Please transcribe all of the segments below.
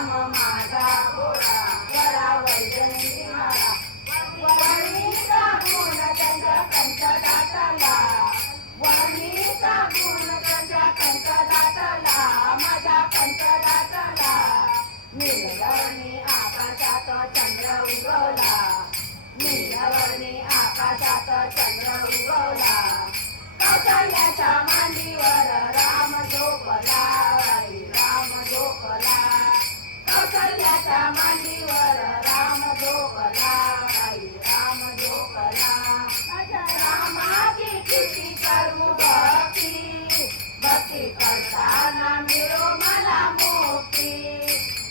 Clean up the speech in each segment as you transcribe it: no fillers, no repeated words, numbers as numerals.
राम माझा भोळा गळा वैजयंती माळा वर्णीचा गुण त्याच्या कंठदाटाला वर्णीचा गुण त्याच्या कंठदाटाला माझ्या कंठदाटाला नीलवर्णी आकाशात चंद्र उगवला नीलवर्णी आकाशात चंद्र उगवला कौशल्याच्या मांडीवर राम झोपला राम झोपला कौशल्याच्या मांडीवर राम झोपला राम झोपला रामाची कीर्ती करू भक्ती करताना मिळो मला मुक्ती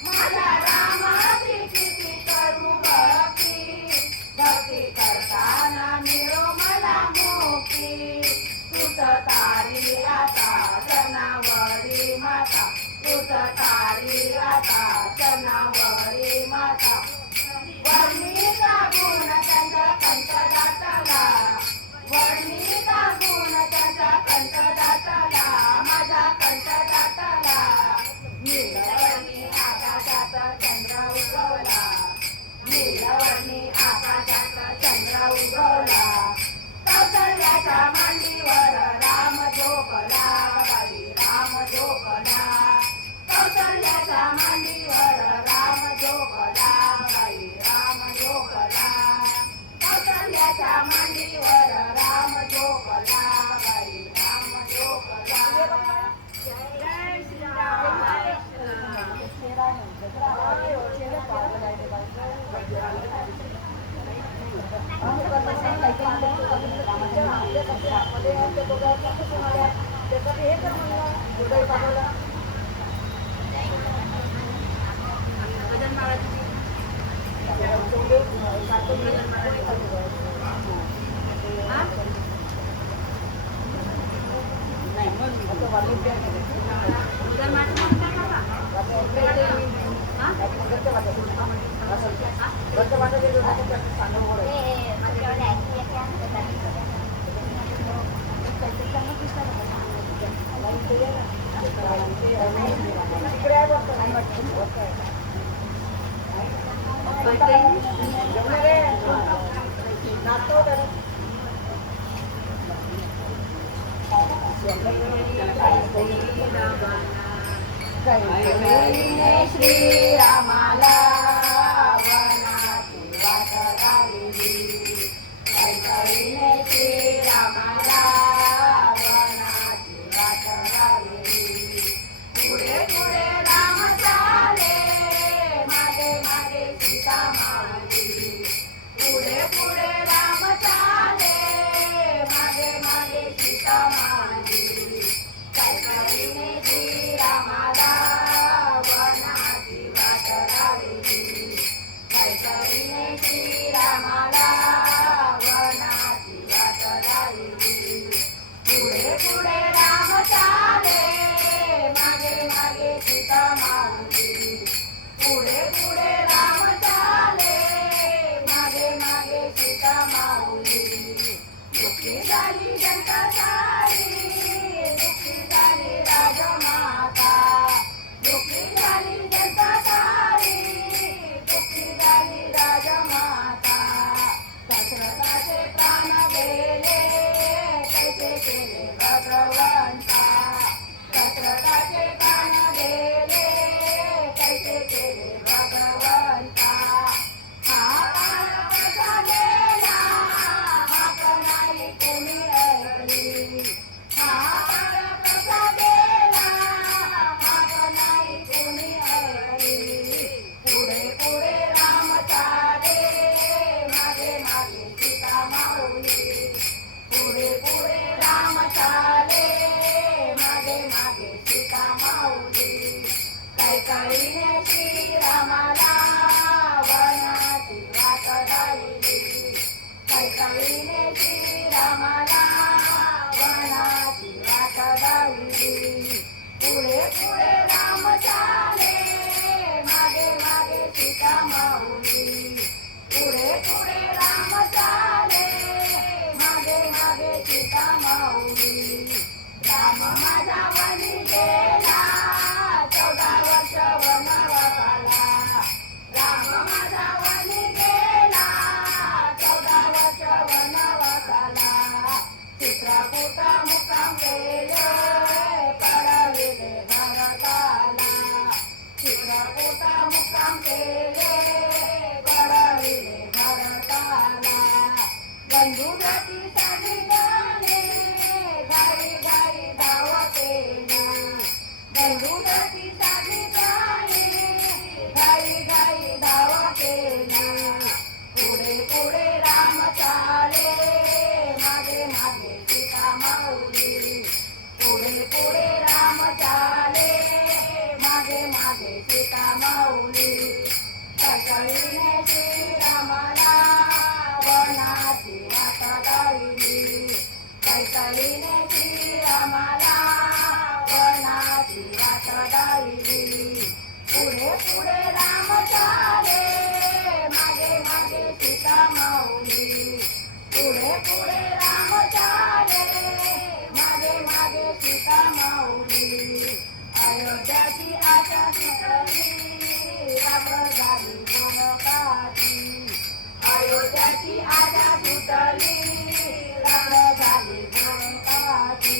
माझ्या रामाची कीर्ती करू भक्ती करताना मिळो मला मुक्ती तुझ तारी आता जनावरी माता तुझ तारी आता जनावरी माता वर्णीचा गुण त्यांच्या कंठदाटाला वर्णीचा गुण त्यांच्या कंठदाटाला माझ्या कंठदाटाला नीलवर्णी आकाशात चंद्र उगवला नीलवर्णी आकाशात चंद्र उगवला कौशल्याच्या मांडीवर राम झोपला राम झोपला कौशल्याच्या मांडीवर राम झोपला राम झोपला कौशल्याच्या मांडीवर राम झोपला राम झोपला जय श्रीराम श्रीरामाला वनाची वाट लागली कैकईने श्रीरामाला वनाची वाट लागली पुढे पुढे राम चाले मागे मागे सीता मागली पुढे पुढे राम चाले मागे मागे सीता मागली कैकईने श्रीरामाला वनाची वाट लागली त्याची आशा सुटली लग्न झाले गोकाची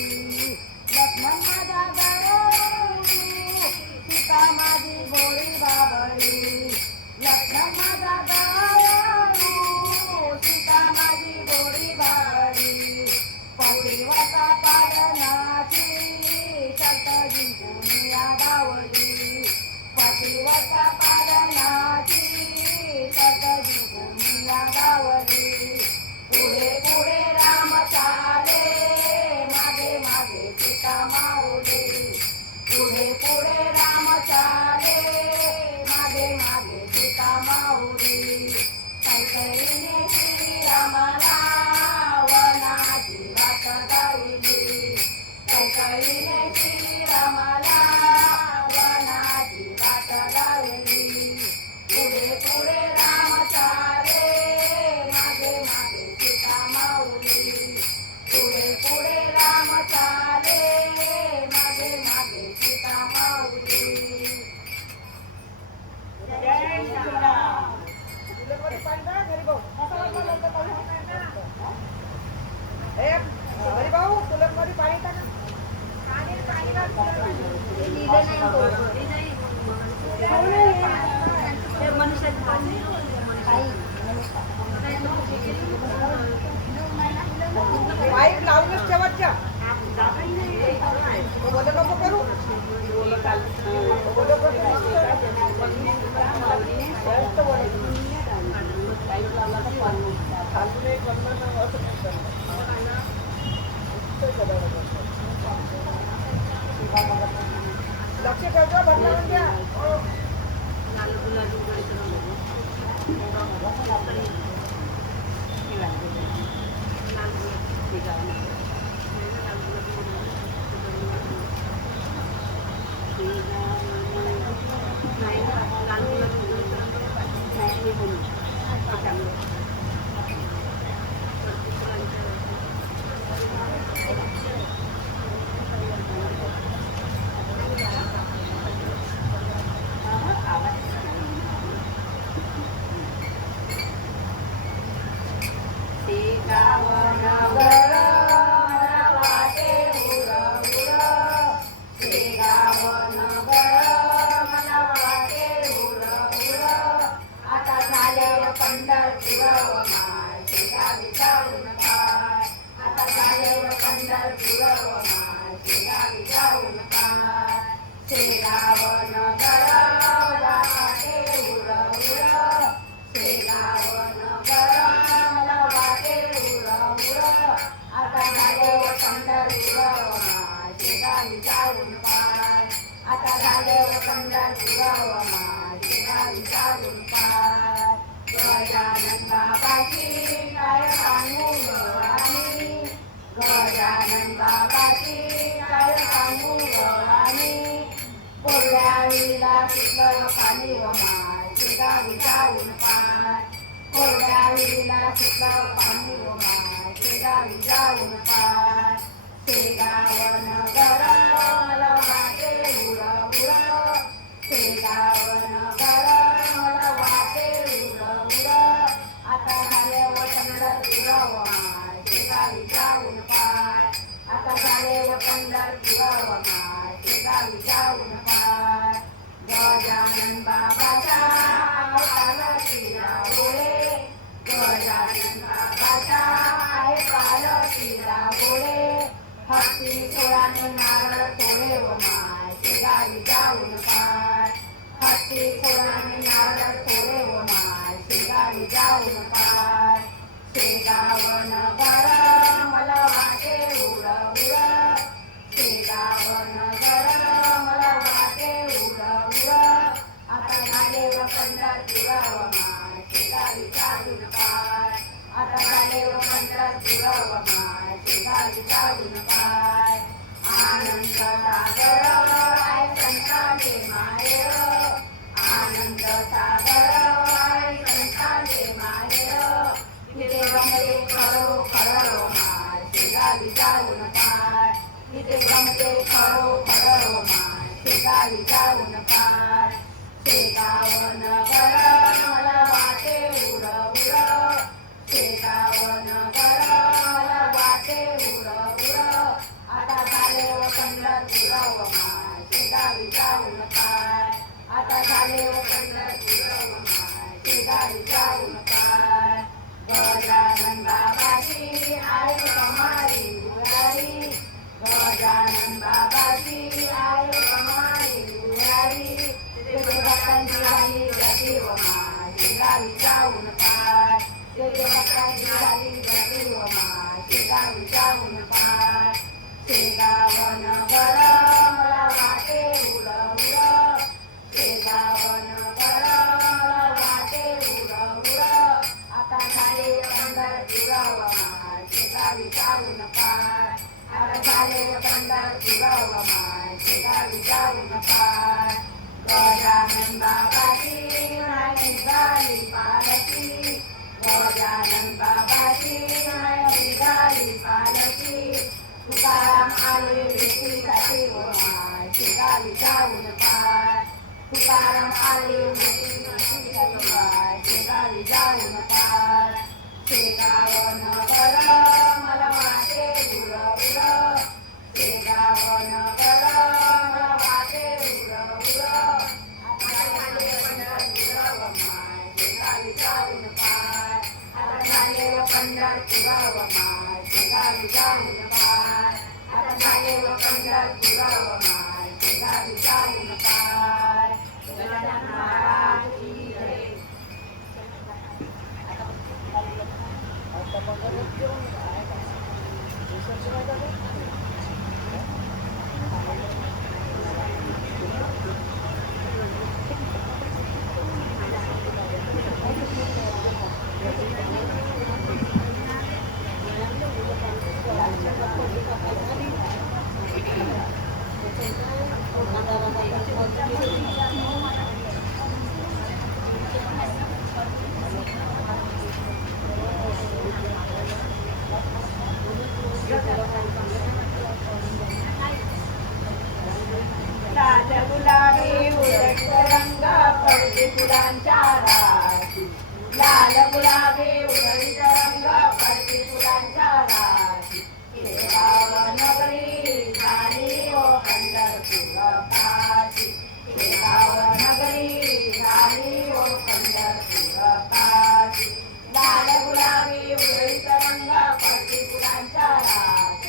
लक्ष्मण माझा गरू सीता माझी गोळी बाबरी लक्ष्मण माझा गरू सीता माझी गोळी बाबरी पतिव्रता पालनाची शर्त जिंकून या गावली पतिव्रता पालनाची शर्त जिंकून या गावली पुढे पुढे राम चाले मागे मागे सीता माऊली पुढे पुढे राम चाले मागे मागे सीता माऊली कैकेयीने श्रीरामाला वनाची वाट दाविली कैकेयीने श्रीरामाला वनाची वाट दाविली पुढे पुढे राम चाले मागे मागे सीता माऊली पुढे पुढे राम चाले मागे मागे सीता माऊली जय श्रीराम हरिभाऊ तुलतमध्ये पाणी टाका पाईप लावूनच ठेवत जा बोलत नको करू लक्ष ठेवतो भरला द्या गजानन बाबाची काय सांगू गवानी गजानन बाबाची काय सांगू गवानी कोरड्यावीला सुकल पाणी व माय गावी जाऊन पाय कोरड्यावीला सुकल पाणी व माय गावी जाऊन पाय शेगावन गरम वाटे उर उर शेगावन गरम वाटे उर उर आता झाले पंढरपूर व माय गावी जाऊन पाय आता झाले पंढरपूर व माय गावी जाऊन पाय गजानन बाबाचा पालखीला ओळे गजानन बाबाचा पालखीला ओळे हत्ती सोळाने नारळ तोडे व माय गावी जाऊन पाय हत्ती सोळाने नारळ तोडे व माय गावी जाऊन पाय शेगावन गरम मला वाटे उर उर शेगावन गरम मला वाटे उर उर आता झाले व पंढरपूर व माय गावी जाऊन पाय आता झाले व पंढरपूर व माय गावी जाऊन पाय आनंद सागर आहे संतांचे माहेर आनंद सागर आहे संतांचे माहेर तिथे गमते खरो खरो माय गावी जाऊन पाय तिथे गमते खरो खरो माय गावी जाऊन पाय शेगावन गरम मला वाटे उर उर झाले व पंढरपूर माय शेजारी जाऊन पाय गजानन बाबाची आय कमाई उरारी गजानन बाबाची आय कमाई उरारी भक्तांची झाली गती व माय शेजारी जाऊन पाय भक्तांची झाली गती व माय शेजारी जाऊन पाय शेगाव नगर मला वाटे उर उर शेगाव नगर मला वाटे उर उर आता झाले पंढरपूर व माय शेजारी जाऊन पाय आता झाले पंढरपूर व माय शेजारी जाऊन पाय गजानन बाबाची माय निघाली पालखी गजानन बाबाची माय निघाली पालखी तुकाराम आले भेटीसाठी व माय शेगावी जाऊन पाय तुकाराम आले भेटीसाठी माय शेगावी जाऊन पाय शेगाव नगर मला वाटे उर उर शेगाव नगर मला वाटे उर उर आता झाले पंढरपूर व माय शेगावी जाऊन पाय आता झाले पंढरपूर व माय शेगावी जाऊन पाय आता झाले पंढरपूर व माय शेगावी जाऊन पाय गजानन महाराज की जय. लाल गुलाबी उलट रंग पडते फुलांच्या राशी लाल गुलाबी उलट रंग पडते फुलांच्या राशी शेगाव नगरी झाली ओ पंढरपूर काशी शेगाव नगरी झाली ओ पंढरपूर काशी लाल गुलाबी उलट रंग पडते फुलांच्या राशी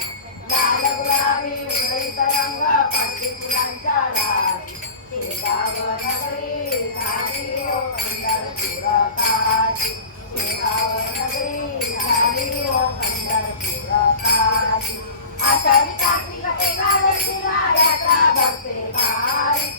लाल गुलाबी उलट रंग पडते फुलांच्या राशी शेगाव नगरी झाली ओ पंढरपूर काशी शेगाव नगरी झाली ओ पंढरपूर काशी आषाढी कार्तिक एकादशीला यात्रा भरते भारी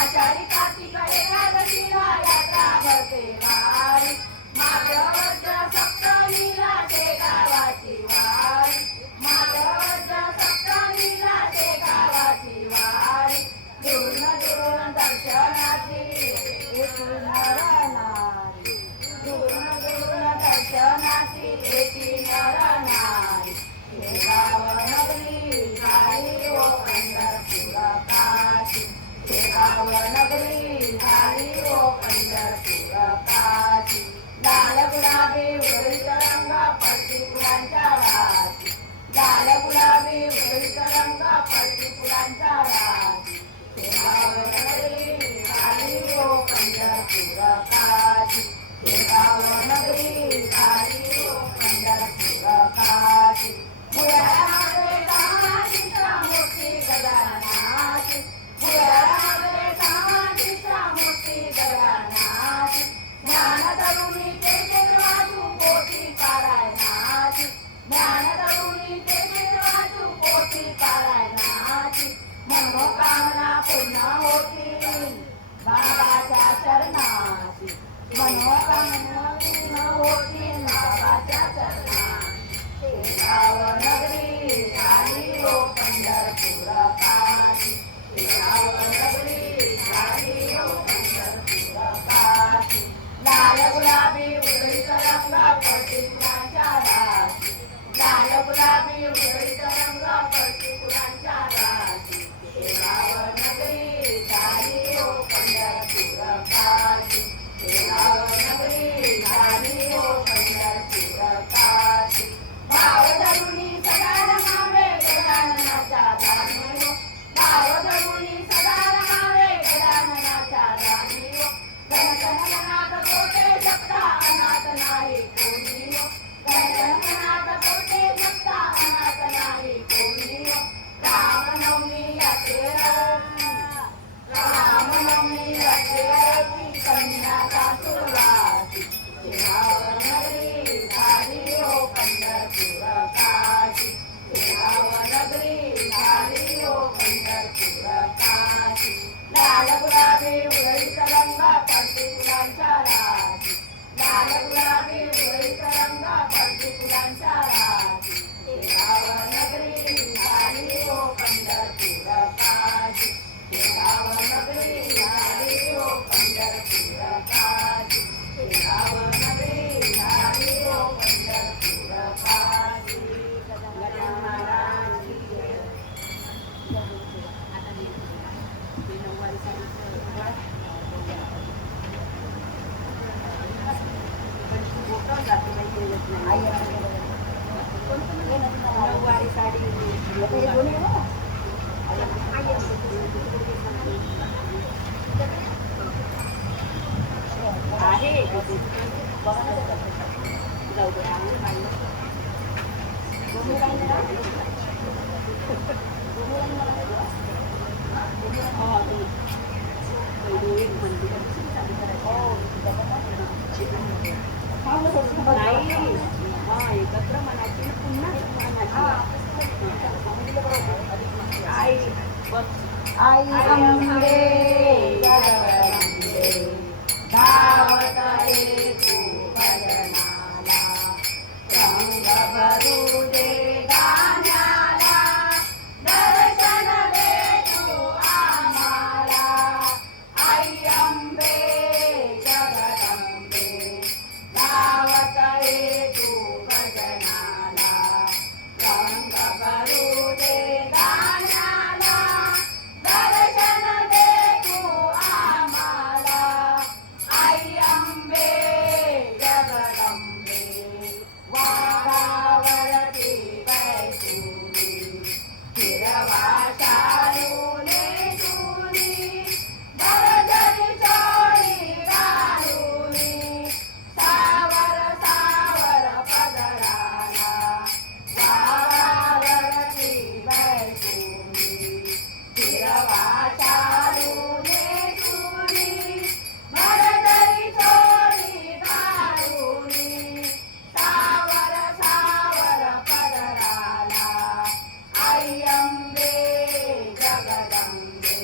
आषाढी कार्तिक एकादशीला यात्रा भरते भारी माघवद्र सप्तमीला शेगावाची वारी माघवद्र सप्तमीला शेगावाची वारी दुरून दुरून दर्शनाची येती नर नारी दुरून दुरून दर्शनाची येती नर नारी शेगाव नगरी झाली ओ पंढरपूर काशी शेगाव नगरी झाली ओ पंढरपूर काशी लाल गुलाबी उडीत रंग पडती फुलांच्या राशी लाल गुलाबी उडीत रंग पडती फुलांच्या राशी शेगाव नगरी झाली ओ पंढरपूर काशी शेगाव नगरी झाली ओ पंढरपूर काशी भुयारामध्ये समाधीचा मूर्ती गजाननाची भुयारामध्ये समाधीचा मूर्ती गजाननाची ज्ञान तरुणी ते वाचू पोटी पारायणाची ज्ञान तरुणी ते वाचू पोटी पारायणाची मनोकामना पूर्ण होती बाबाच्या चरणाची मनोकामना पूर्ण होती बाबाच्या चरणाची शेगाव नगरी झाली ओ पंढरपूर काशी शेगाव नगरी झाली ओ पंढरपूर काशी लाल गुलाबी उडीत रंग पडती फुलांच्या राशी लाल गुलाबी उडीत रंग पडती फुलांच्या राशी शेगाव नगरी झाली ओ पंढरपूर काशी शेगाव नगरी आई नऊवारी साडी आहे जाऊ दे आहे एकत्र मनाची पुन्हा आई अंबे जगदंबे धावत आहे तू भजनाला रंग भरू दे गाण्याला दर्शन दे तू आम्हाला आई अंबे जगदंबे धावत आहे तू भजनाला रंग भरू दे गाण्याला दर्शन दे तू आम्हाला आई अंबे जगदंबे वाघावरती बैठुनी हिरवा शालूने तुनी बरजरी चोळी घालूनी सावर सावर पदराला वाघावरती बैठुनी हिरवा शालूने तुनी बरजरी चोळी घालूनी सावर सावर पदराला आई अंबे जगदंबे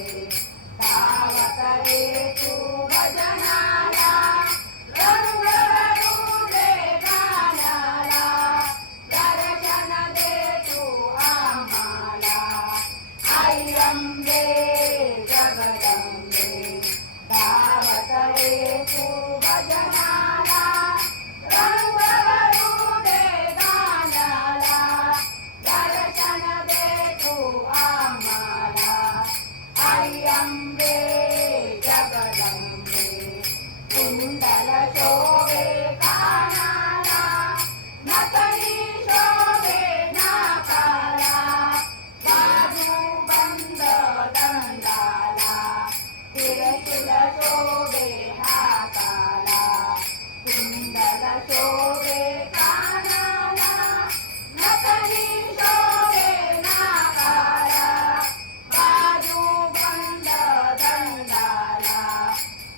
धावत रे तू भजनाला रंग भरू दे गाण्याला दर्शन दे तू आम्हाला आई अंबे जगदंबे धावत रे तू भजनाला रंग भरू दे गाण्याला दर्शन दे तू आम्हाला आई अंबे जगदंबे कुंडल शोभे कानाला नथनी शोभे नाकाला बाजू बंद दंडाला त्रिशूल शोभे हाताला कुंडल शोभे कानाला नथनी शोभे नाकाला बाजू बंद दंडाला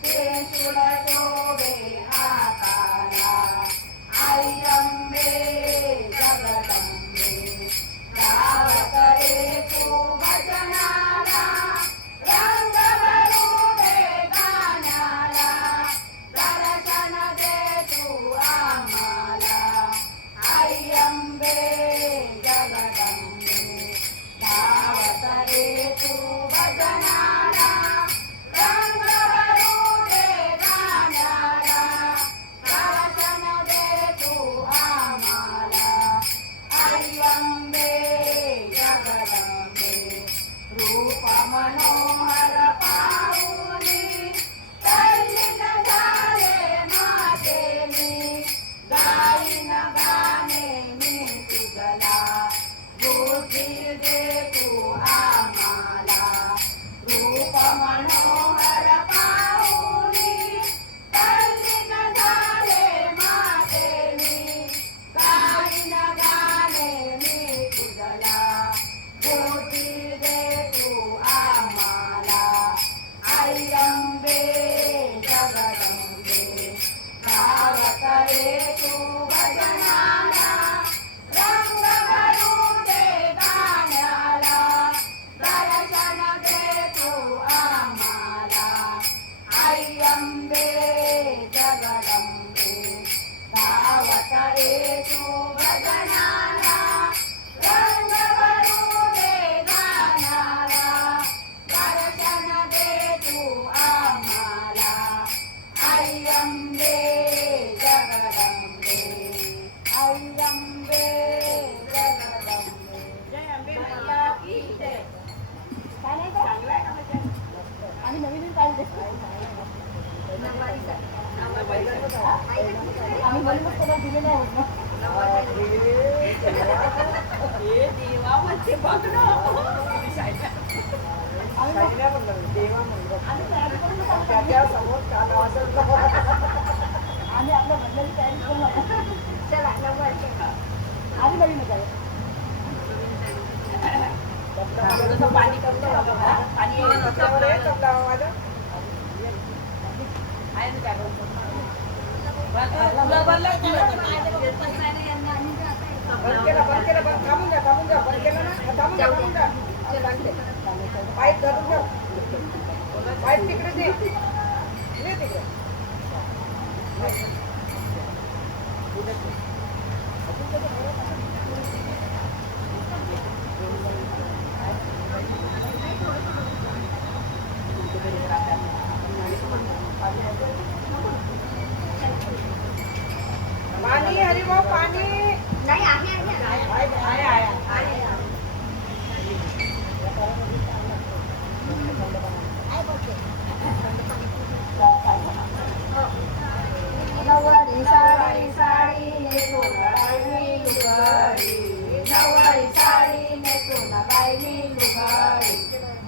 त्रिशूल शोभे हाताला आई अंबे जगदंबे धावत रे तू भजनाला रंग भरू दे गाण्याला दर्शन दे तू आम्हाला आई अंबे जगदंबे धावत रे तू भजनाला रंग भरू दे गाण्याला दर्शन दे तू आम्हाला आई अंबे जगदंबे रूप मनोहर पाहुनी तल्लीन झाले माझे मी गाईन गाणे मी तुझला बुद्धी दे तू आम्हाला रूप मनोहर पाहुनी तल्लीन झाले माझे मी गाईन गाणे मी तुझला बुद्धी दे तू आम्हाला आई अंबे जगदंबे धावत रे तू भजनाला रंग भरू दे गाण्याला दर्शन दे तू आम्हाला आई अंबे जगदंबे धावत रे तू भजनाला रंग भरू दे गाण्याला दर्शन दे तू आम्हाला आई अंबे जगदंबे आई अंबे जगदंबे जय अंबे मैया की जय चांगलं आहे का म्हणजे आम्ही नवीन पाहिजे आम्ही बोललो त्याला दिले नाही होत ना. हे देवा म्हणते बघ ना. आम्ही आपल्या बदलाची तयारी करू नका. चला लवकर आधी नवीन काय पाणी करतो पाणी आहे ना काय पाईप धरून ठेव पाईप तिकडे दे तिकडे पाणी हरिभाऊ पाणी नाही आहे नववारी साडी साडी नेसून बाई मी लुगाडी नववारी साडी नेसून बाई मी लुगाडी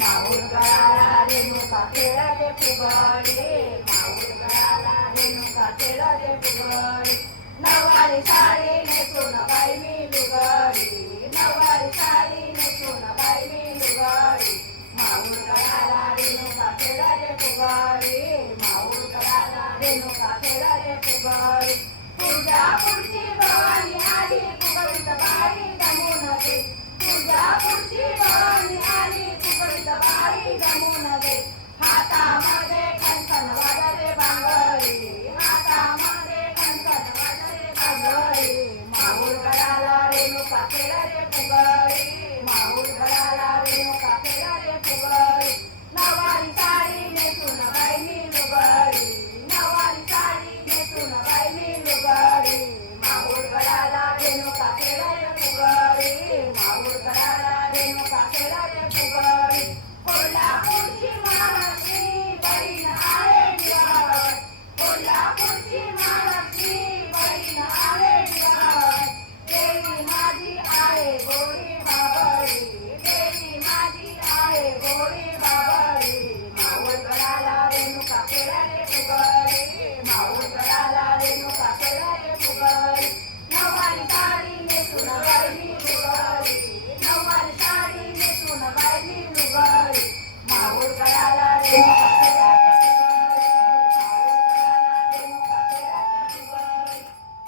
माऊर गळाला रेणुका खेळाचे फुगडी माऊर गळाला रेणुका खेळाचे फुगडी नववारी साडी नेसून बाई मी लुगाडी नववारी साडी नेसून बाई मी लुगाडी माऊर गळाला रेणुका खेळाचे फुगडी माऊर गळाला रेणुका खेळाचे फुगडी तुळजापूरची भवानी आली फुगडीत बाई जमून दे तुळजापूरची भवानी आली फुगडीत बाई जमून दे हातामध्ये खणखण वाजते बांगडी हातामध्ये खणखण वाजते बांगडी माऊर गळाला रेणुका खेळाचे फुगडी माऊर गळाला रेणुका खेळाचे फुगडी नववारी साडी नेसून बाई मी लुगडी नववारी साडी नेसून बाई मी लुगडी माऊर गळाला रेणुका खेळाचे फुगडी माऊर गळाला रेणुका खेळाचे फुगडी कोल्हापूरची महालक्ष्मी बहीण आहे दिवाळी कोल्हापूरची महालक्ष्मी बहीण आहे दिवाळी देवी माझी आहे गोरी बाबळी देवी माझी आहे गोरी बाबळी माऊर गळाला रेणुका खेळाचे फुगडी माऊर गळाला रेणुका खेळाचे फुगडी नववारी साडी नेसून बाई मी लुगडी नववारी साडी नेसून बाई मी लुगडी माऊर गळाला रेणुका खेळाचे फुगडी माऊर गळाला रेणुका खेळाचे फुगडी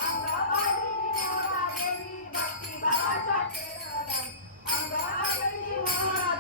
अंगवाली देवी भक्ती भावाचा खेळगण अंगवाली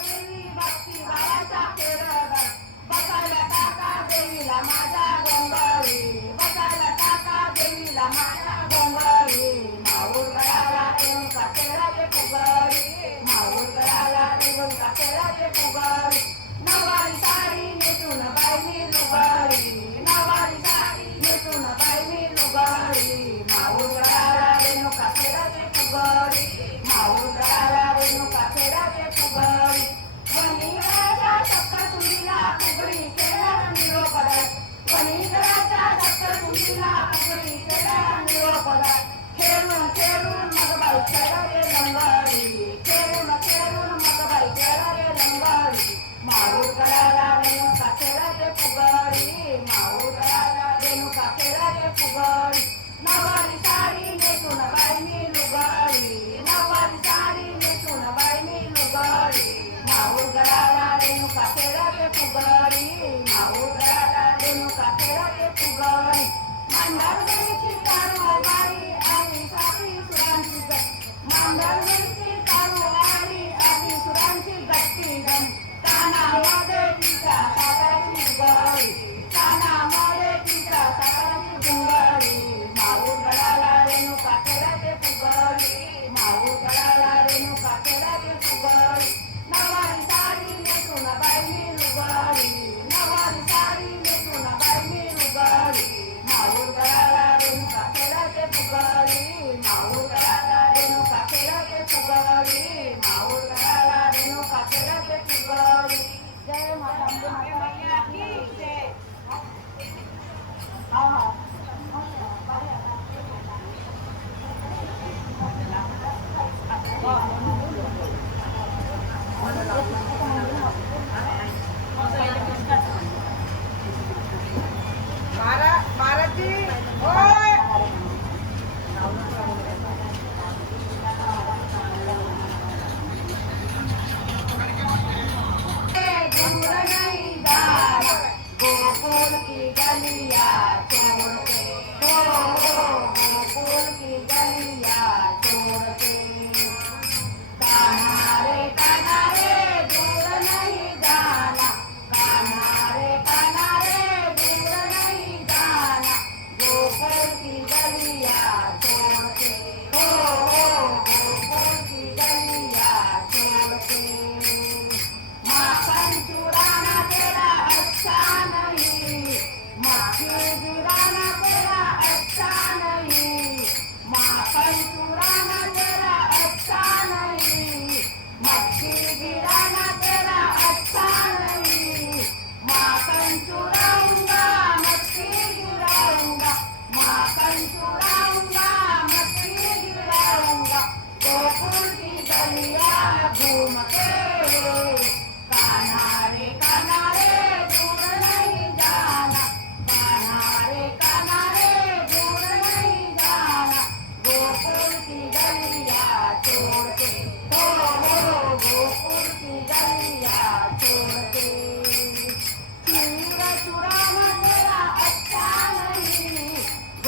देवी भक्ती भावाचा खेळगण बसायला टाका देवीला माझा गोंगळी बसायला टाका देवीला माझा गोंगळी माऊर गळाला रेणुका खेळाचे फुगडी माऊर गळाला रेणुका खेळाचे फुगडी नववारी साडी नेसून बाई मी लुगडी नववारी साडी नेसून बाई मी लुगडी माऊर गळाला रेणुका खेळाचे फुगडी माऊर गळाला रेणुका खेळाचे फुगडी वणीगडाच्या सप्तशृंगीला फुगडी खेळा निरोपदा वणीगडाच्या सप्तशृंगीला फुगडी खेळा निरोपदा खेळून खेळून मग बाई खेळा रे लंगडी खेळून खेळून मग बाई खेळा रे लंगडी माऊर गळाला रेणुका खेळाचे फुगडी माऊर गळाला रेणुका खेळाचे फुगडी नववारी साडी नेसून बाई मी लुगडी नववारी साडी नेसून बाई मी लुगडी माऊर गळाला रेणुका खेळाचे फुगडी माऊर गळाला रेणुका खेळाचे फुगडी मांडरगडची काळवाडी आली साडी सुरांची गट मांडरगडची काळवाडी आली सुरांची गट्टी गण कानामध्ये तिच्या साखराची गळी कानामध्ये तिच्या साखराची गुंगळी माऊर गळाला रेणुका खेळाचे फुगडी माऊर गळाला रेणुका खेळाचे फुगडी नववारी साडी नेसून बाई मी लुगडी नववारी साडी नेसून बाई मी लुगडी माऊर गळाला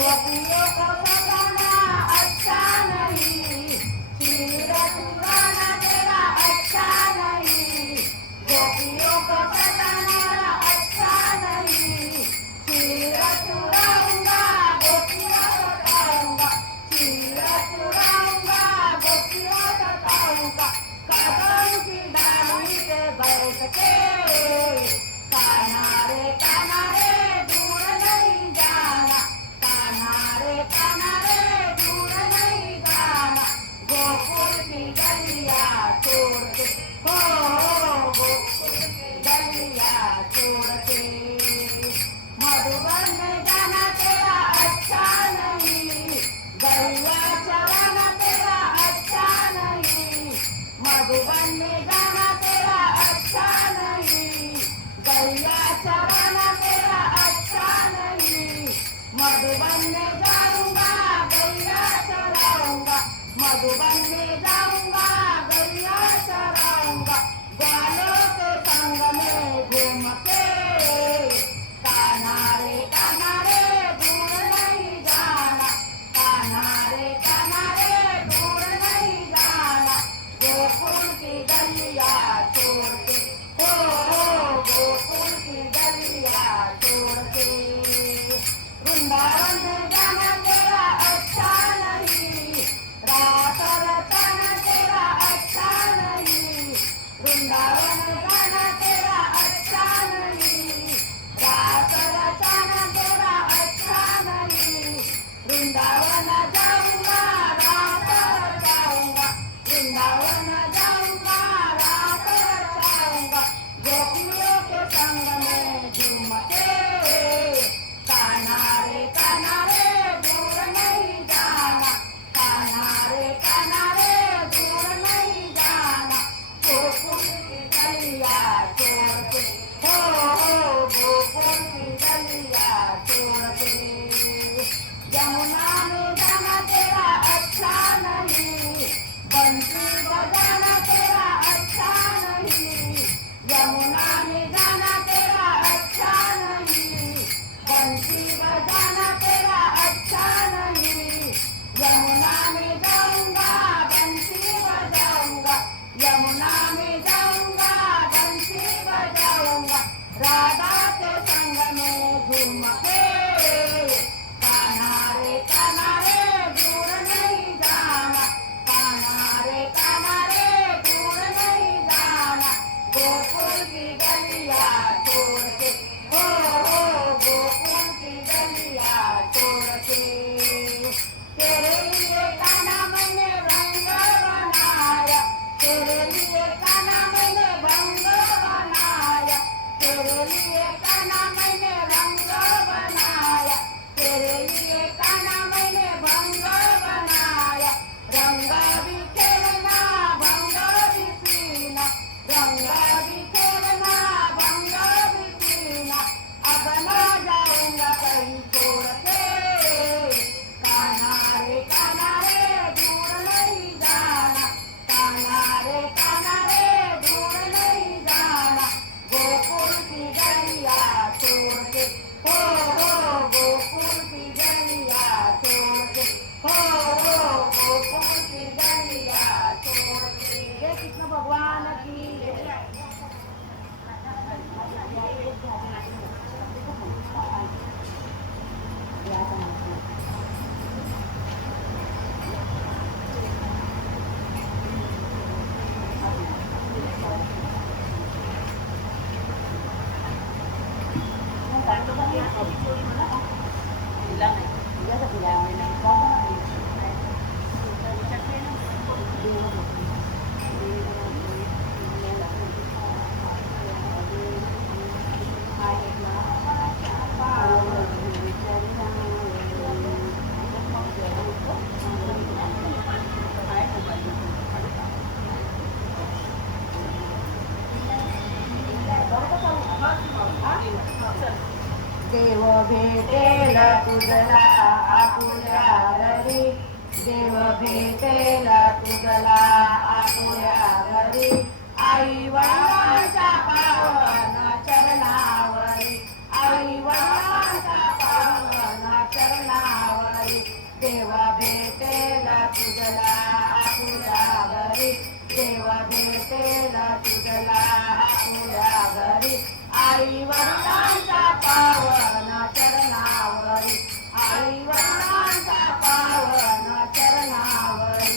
गोपियों को सताना अच्छा नहीं, चीर चुराना तेरा अच्छा नहीं, गोपियों को सताना अच्छा नहीं, चीर चुराऊंगा गोपियों सताऊंगा, चीर चुराऊंगा गोपियों सताऊंगा, कदम की डाली पे बैठ के कान्हा रे दूर नहीं जाना, कान्हा रे दूर नहीं जाना, गोकुल की गलियां छोड़ के हो गोकुल की गलियां छोड़ के, मधुबन में जाना तेरा अच्छा नहीं, गलियां चराना तेरा अच्छा नहीं, मधुबन में जाना तेरा अच्छा नहीं, गलियां चराना तेरा अच्छा नहीं, मधुबन में जाऊंगा गलियां चराऊंगा, मधुबन में जाऊंगा गलियां चराऊंगा, ग्वालों के संग में घूम के कान्हा रे दूर नहीं जाना, कान्हा रे दूर नहीं जाना, गोकुल की गलियां छोड़ के हो गोकुल की गलियां छोड़ के, वृंदावन में जाना तेरा अच्छा नहीं, रात रचाना तेरा अच्छा नहीं, वृंदावन में जाना तेरा अच्छा नहीं, रात रचाना तेरा अच्छा नहीं, वृंदावन जाऊंगा रात रचाऊंगा, वृंदावन जाऊंगा रात रचाऊंगा, गोपियों के संग में झूम के कान्हा रे दूर नहीं जाना, कान्हा रे दूर नहीं जाना, गोकुल की गलियां छोड़ के हो गोकुल की गलियां छोड़ के, यमुना में जाना तेरा अच्छा नहीं, बंसी बजाना तेरा अच्छा नहीं, यमुना में जाना तेरा अच्छा नहीं, बंसी बजाना तेरा अच्छा नहीं, यमुना में जाऊंगा बंसी बजाऊंगा, यमुना में जाऊंगा बंसी बजाऊंगा, राधा के संग में घूम के कान्हा रे दूर नहीं जाना, कान्हा रे दूर नहीं जाना, गोकुल की गलियां छोड़ के हो गोकुल की गलियां छोड़ के, तेरे लिए कान्हा मैंने रंग बनाया, तेरे लिए कान्हा मैंने भंग बनाया, तेरे लिए कान्हा मैंने रंग बनाया, तेरे लिए कान्हा मैंने भंग बनाया, रंग भी खेलना भंग भी पीना, रंग भी खेलना भंग भी पीना, अब न जाऊंगा कहीं छोड़ के कान्हा रे दूर नहीं जाना, कान्हा रे दूर नहीं जाना, गोकुल की गलियां छोड़ के हो गोकुल की गलियां छोड़ के हो गोकुल की गलियां छोड़ के, जय कृष्ण भगवान की जय। देव भेटेल तुझला आपुल्या घरी, देव भेटेल तुझला आपुल्या घरी, आई वडिलांच्या पावन चरणावरी, आई वडिलांच्या पावन चरणावरी, देवा भेटेला तुझला आपुल्या घरी देवा भेटेला तुझला आपुल्या घरी आई वडिलांच्या पावन चरणावरी आई वडिलांच्या पावन चरणावरी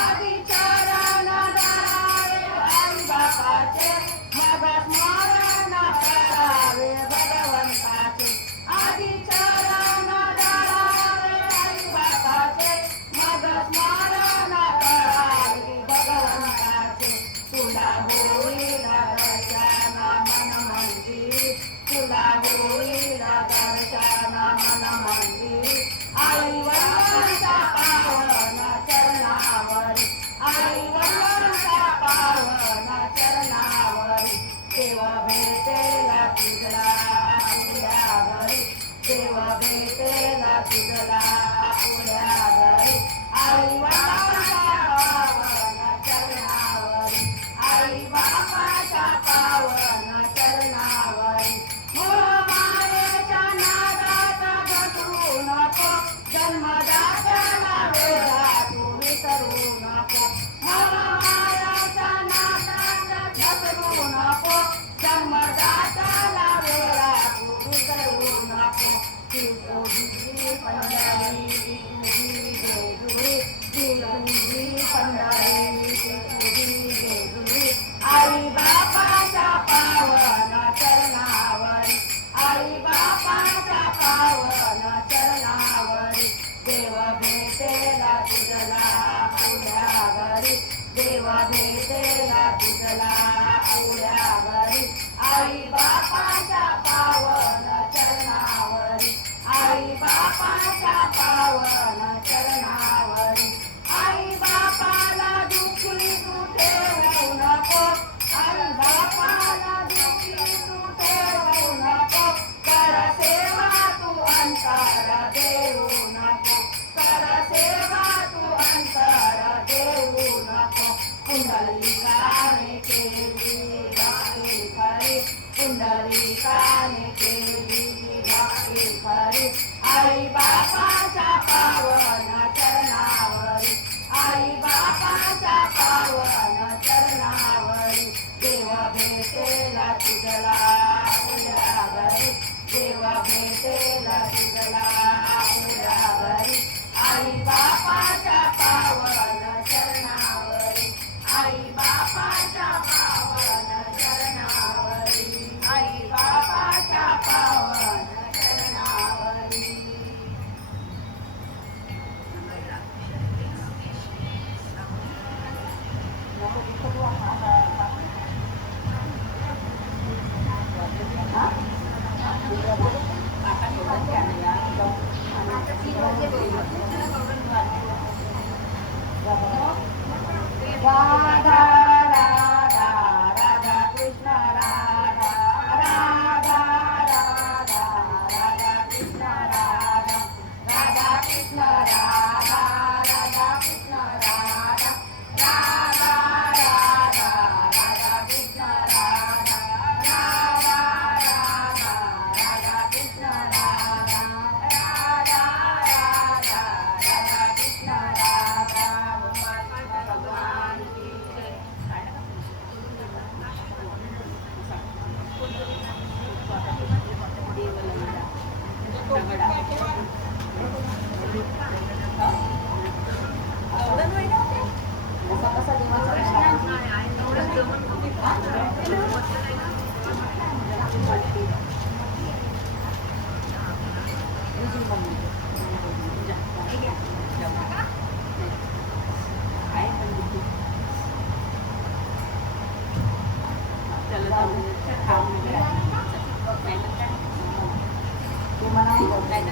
आधी चरण धरावे आई बापाचे मग स्मरण करावे भगवंताचे आधी चरण धरावे आई बापाचे मग स्मरण करावे भगवंताचे तुला होईल दर्शन मन मंदिर तुला होईल दर्शन मन मंदिर आई वडिलांच्या पावन चरणावरी आई वडिलांच्या पावन चरणावरी देवा भेटेला तुझला आपुल्या घरी देवा भेटेला तुझला आपुल्या घरी आई वडिलांच्या पावन चरणावरी आई बापाच्या पावन चरणावरी मायेच्या नादात घसरू नको जन्मदात्याला वेळा तू विसरू नको मायाच्या नादात घसरू नको जन्मदात्याला वेळा तू विसरू नको तुझी पंढरी तुझी जेजुरी तुझी पंढरी तुझी जेजुरी आई बापाच्या पावन चरणावरी आई बापाच्या पावन चरणावरी देव भेटेला तुझला आपुल्या घरी देव भेटेला तुझला आपुल्या घरी आई बापाच्या पावन चरणावरी आई बापाच्या पावन चरणावरी आई बापाला दुखी तू ठेवू नको आई बापाला दुखी तू ठेवू नको कर सेवा तू अंतर देऊ नको कर सेवा तू अंतर देऊ नको पुंडलिकाने केली गाई खरी पुंडलिकाने केली गाई खरी आई बापाच्या पावन चरणावरी आई बापाच्या पावन चरणावरी देवा भेटेला तुझला आपुल्या घरी देवा भेटेला तुझला आपुल्या घरी आई बापाच्या पावन चरणावरी आई बापाच्या पावन चरणावरी आई बापाच्या पावन चरणावरी राधा राधा राधा कृष्ण राधा राधा राधा राधा कृष्ण राधा राधा कृष्ण राधा राधा कृष्ण राधा राधा राधा राधा कृष्ण राधा राधा राधा राधा कृष्ण राधा राधा राधा राधा कृष्ण राधा भगवान की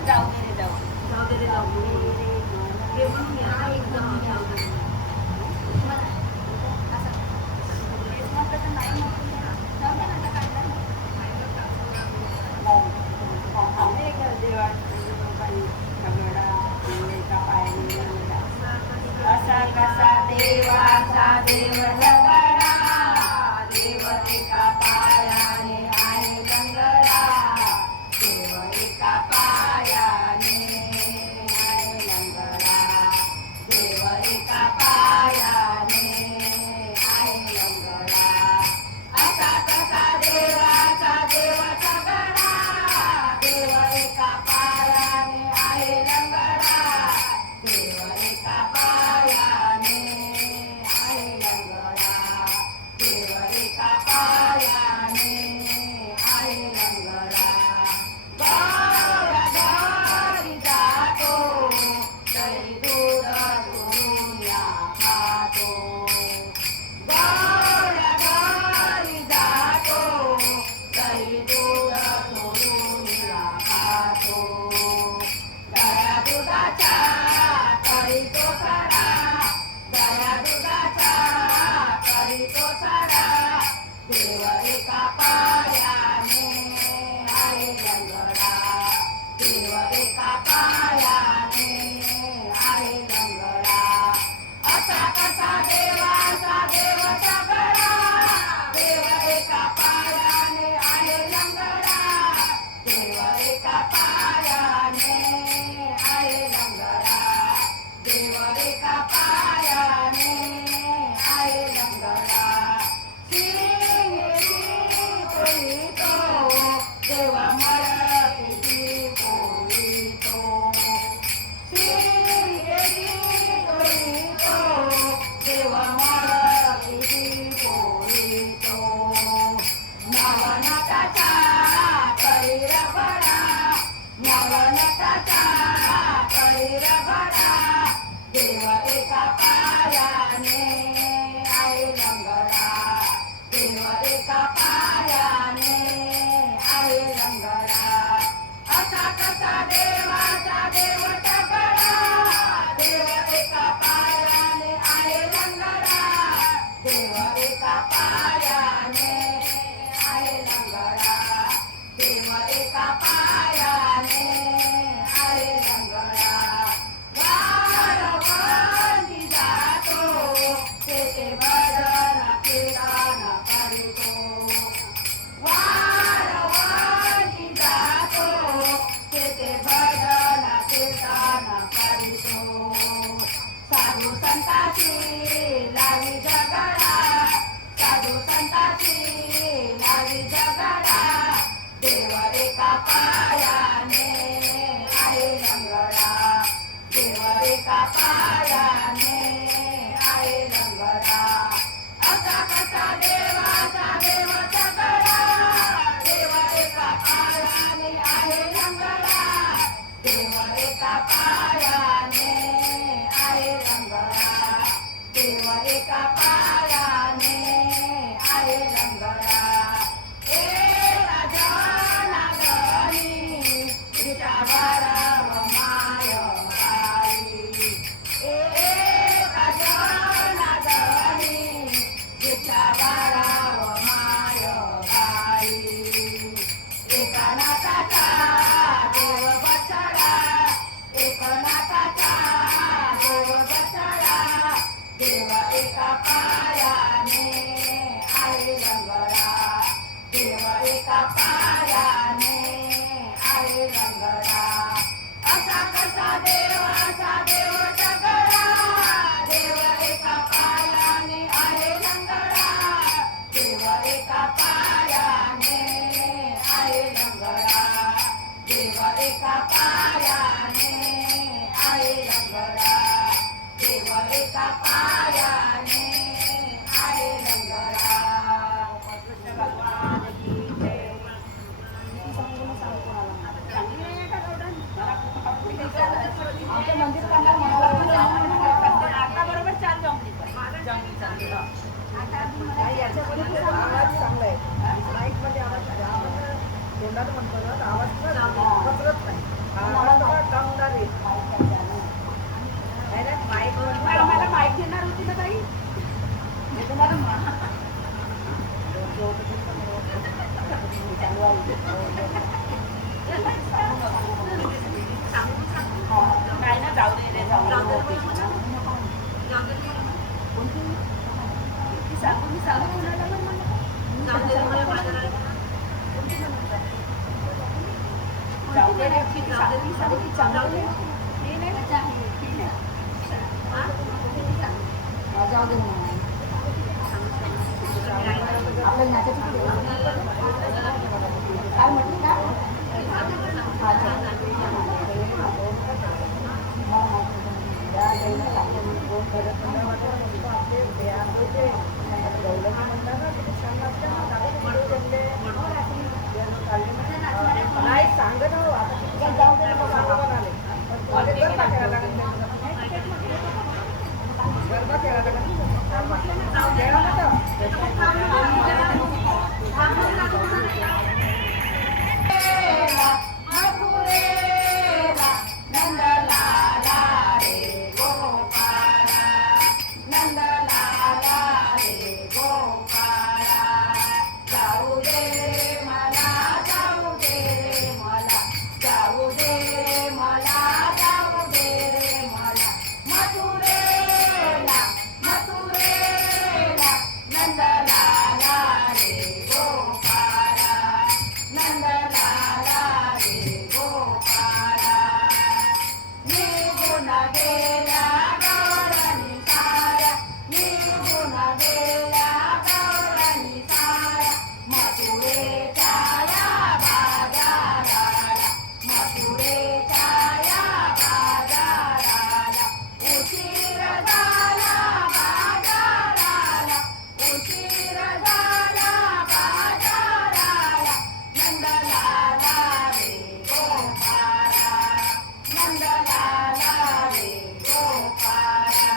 जाऊ दे रे जाऊ दुधाचा करी तो सारा, दया दुधाचा करी तो सारा, देव एका पायाने आहे लंगडा, देव एका पायाने आहे लंगडा. असा कसा देवाचा देव सगळा, देव एका पायाने आहे लंगडा, देव एका पायाने आहे लंगडा, देव एका पायाने आहे लंगडा. शिंगेची पोळीतो देव मळकेची पोळीतो, शिंगेची पोळीतो देव मळकेची पोळीतो. नवनटाचा करी रगडा, नवनटाचा करी रगडा, देव एका पायाने आहे लंगडा, देव एका पायाने आहे लंगडा. असा कसा देवाचा देव सगळा, देव एका पायाने आहे लंगडा, देव एका पायाने आहे लंगडा, देव एका पायाने आहे लंगडा. वारंवारी जातो तेथे भजन कीर्तन करीतो, वारंवारी जातो तेथे भजन कीर्तन करीतो. साधू संताची लावी झगडा, साधू संताची लावी झगडा, देव एका पायाने आहे लंगडा, देव एका पायाने आहे लंगडा. असा कसा देवाचा देव सगळा, देव एका पायाने आहे लंगडा, देव एका पायाने आहे लंगडा, देव एका पायाने आहे लंगडा. एका जनागरी विचारावर माय बाई, एका जनागरी विचारावर माय बाई. एका नाथाचा देव बसला, एका नाथाचा देव बसला, देव एका पायाने आहे लंगडा, देव एका पायाने आहे लंगडा. असा कसा देवाचा देव सगळा, देव एका पायाने आहे लंगडा, देव एका पायाने आहे लंगडा, देव एका पायाने आहे लंगडा, देव एका पायाने आहे लंगडा. कृष्ण भगवान की जय. आमच्या मंदिर आता बरोबर चार जमली याच्यामध्ये आवाज चांगला आहे, माईकमध्ये आवाज तोंडात म्हणतो ना आवाज पसरत नाही, आवाज दमदार आहे. माईक मला माहिती देणार होती ना ताई, देणार काय ना जाऊ दे रे, जाऊ दे. मी सांगू कुणाला जाऊ दे रे, चांगलं जाऊ दे आपल्याला नाचायची काय म्हटलं का नाही सांगत हो आता जाऊ दे गरबा खेळायला मथुरेला नंदला निघून गेल्या गौरणी साऱ्या, निघून गेल्या गौरणी साऱ्या, मथुरेच्या या बाजाराला, मथुरेच्या या बाजाराला, उशीर झाला बाजाराला, उशीर झाला बाजाराला, नंदलाला रे गोपाळा, नंदलाला रे गोपाळा,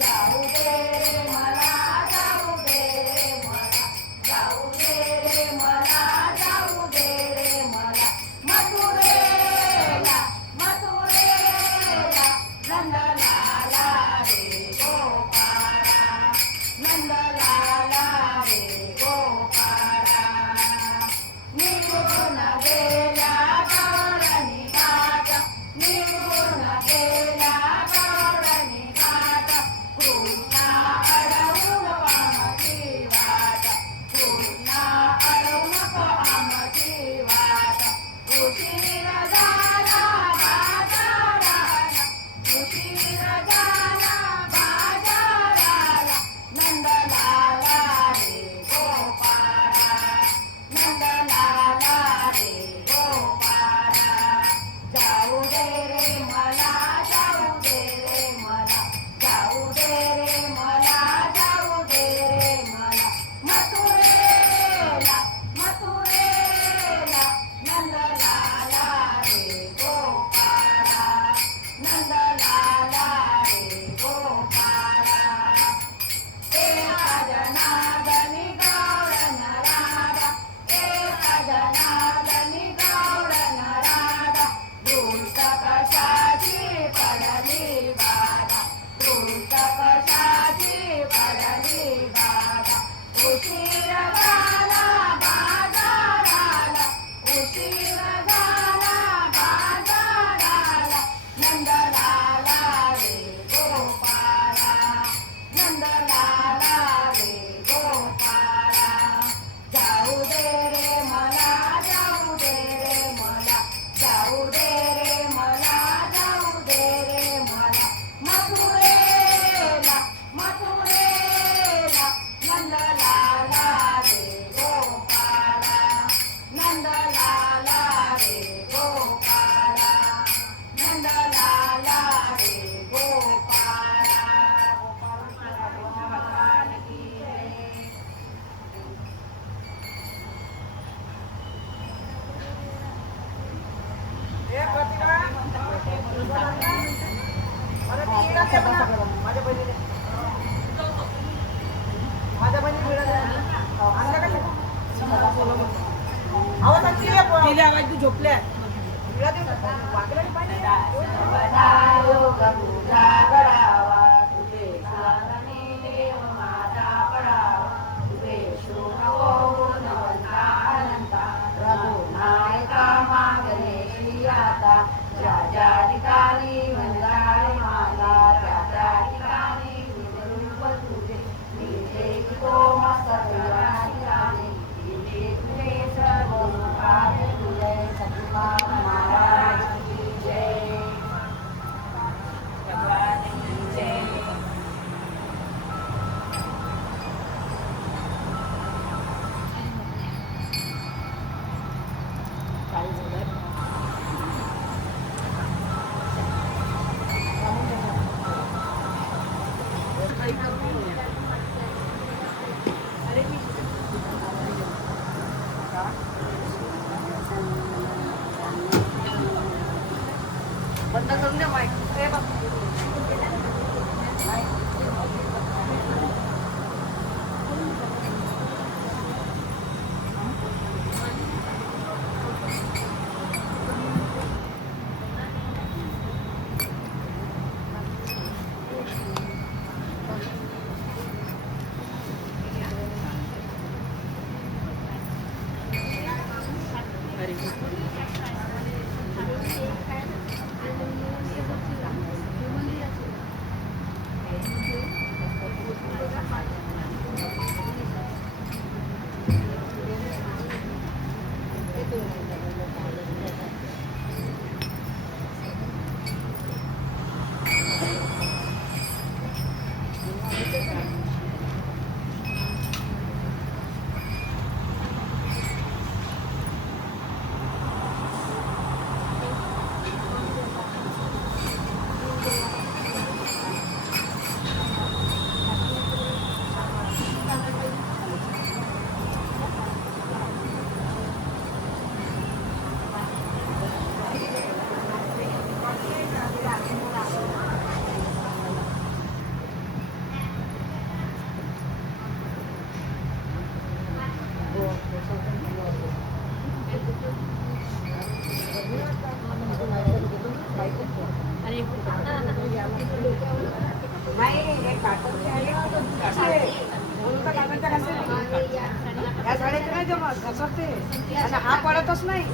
जाऊ दे रे मला, जाऊ दे रे मला, जाऊ दे रे मला, जाऊ दे रे मला, मथुरेला, मथुरेला, नंदलाला रे गोपाळा, नंदलाला रे गोपाळा, निघून गेल्या गौरणी घाट, निघून गेल्या गौरणी घाट, कृष्णा अडवून आमची वाट, कृष्णा अडवून आमची वाट, उशीर झाला बाजाराला, उशीर झाला बाजाराला, नंदलाला रे गोपाळा, नंदलाला रे गोपाळा, जाऊ दे रे मला, जाऊ दे रे मला, जाऊ दे रे मला, जाऊ दे रे मला, मथुरेला, मथुरेला, नंदलाला रे गोपाळा, नंदलाला रे गोपाळा, एका जनार्दनी गौरन राधा, एका जनार्दनी गौरन राधा, दृष्ट कशाची पडली बाधा, दृष्ट कशाची पडली बाधा, उशीर झाला बाजाराला, उशीर झाला बाजाराला, नंदलाला रे गोपाळा, नंदलाला रे गोपाळा, जाऊ दे रे मला, जाऊ दे रे मला, जाऊ दे रे मला, जाऊ दे रे मला, मथुरेला, मथुरेला, नंदलाला रे गोपाळा, नंदलाला रे गोपाळा, नंदलाला रे गोपाळा, भगवान की जय. हे प्रतिभा, मला ती येईना ते म्हणा. माझ्या बहिणीने मिळत आणलं का ते? आवाज आणखी ये पण. तिला आवाज तू झोपल्या मिळत येऊ का? वाकलं पाहिजे. योग तुझा करावा, तुझे साधने देव माझा पडावा, तुझे शोक गुणवंता अनंता, रघुनायका मागणे आता, ज्या ज्या ठिकाणी मंदारे माला, त्या त्या ठिकाणी रूप तुझे, निजे तो मस्तक ठिकाणी, निजे तुझे सर्व कार्य तुझे, सतपाल महाराज की जय, भगवान की जय. बंद करून दे माईक. हे बघ. हरी नाही हे काटून कसे? बोलू तर कानाच्या कसे? या साड्याचे नाही जमत, घसरते. आणि हा पडतच नाही.